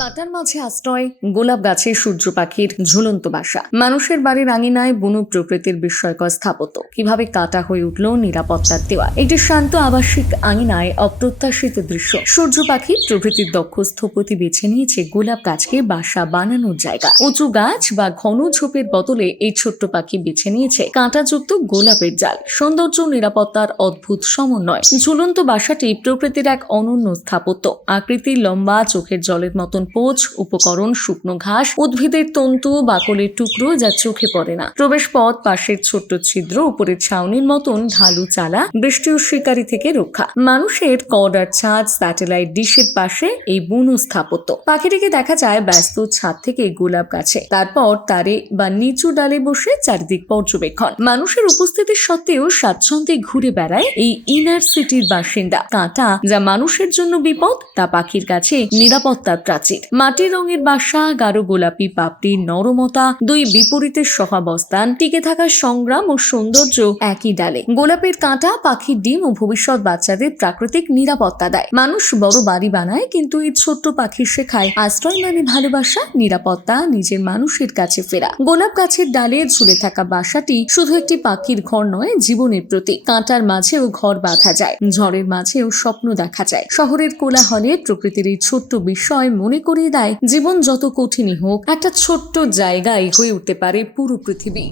কাঁটার মাঝে আশ্রয় গোলাপ গাছের সূর্য পাখির ঝুলন্ত বাসা। মানুষের বাড়ির আঙিনায় বুনো প্রকৃতির বিস্ময়কর স্থাপত্য কিভাবে কাঁটা হয়ে উঠল নিরাপত্তার দেওয়া। একটি শান্ত আবাসিক আঙিনায় অপ্রত্যাশিত দৃশ্য। সূর্য পাখি প্রকৃতির দক্ষ স্থপতি বেছে নিয়েছে গোলাপ গাছকে বাসা বানানোর জায়গা। উঁচু গাছ বা ঘন ঝোপের বদলে এই ছোট্ট পাখি বেছে নিয়েছে কাঁটাযুক্ত গোলাপের জাল। সৌন্দর্য নিরাপত্তার অদ্ভুত সমন্বয়। ঝুলন্ত বাসাটি প্রকৃতির এক অনন্য স্থাপত্য। আকৃতি লম্বা, চোখের জলের মতন পোচ, উপকরণ শুকনো ঘাস, উদ্ভিদের তন্তু, বাকলের টুকরো যা চোখে পড়ে না। প্রবেশ পথ, পাশের ছোট্ট ছিদ্র, উপরের ছাউনির মতন ঢালু চালা, বৃষ্টি ও শিকারি থেকে রক্ষা। মানুষের কর্ডার ছাদ, স্যাটেলাইট ডিশের পাশে এই বুনো স্থাপত্য। পাখিটিকে দেখা যায় ব্যস্ত ছাদ থেকে গোলাপ গাছে, তারপর তারে বা নিচু ডালে বসে চারিদিক পর্যবেক্ষণ। মানুষের উপস্থিতির সত্ত্বেও স্বাচ্ছন্দ্যে ঘুরে বেড়ায় এই ইনার সিটির বাসিন্দা। কাঁটা যা মানুষের জন্য বিপদ, তা পাখির কাছে নিরাপত্তার প্রাচীর। মাটির রঙের বাসা, গাঢ় গোলাপি পাপড়ি, নরমতা, দুই বিপরীতের সহাবস্থান, টিকে থাকার সংগ্রাম ও সৌন্দর্য একই ডালে। গোলাপের কাঁটা পাখির ডিম ও ভবিষ্যৎ বাচ্চাদের প্রাকৃতিক নিরাপত্তা দেয়। মানুষ বড় বাড়ি বানায়, কিন্তু এই ছোট্ট পাখির শেখায় আশ্রয় মানে ভালোবাসা, নিরাপত্তা, নিজের মানুষের কাছে ফেরা। গোলাপ গাছের ডালে ঝুলে থাকা বাসাটি শুধু একটি পাখির ঘর নয়, জীবনের প্রতীক। কাঁটার মাঝেও ঘর বাঁধা যায়, ঝড়ের মাঝেও স্বপ্ন দেখা যায়। শহরের কোলাহলে প্রকৃতির এই ছোট্ট বিষয় মনে করিয়ে দেয়, জীবন যত কঠিনই হোক, একটা ছোট্ট জায়গায় হয়ে উঠতে পারে পুরো পৃথিবী।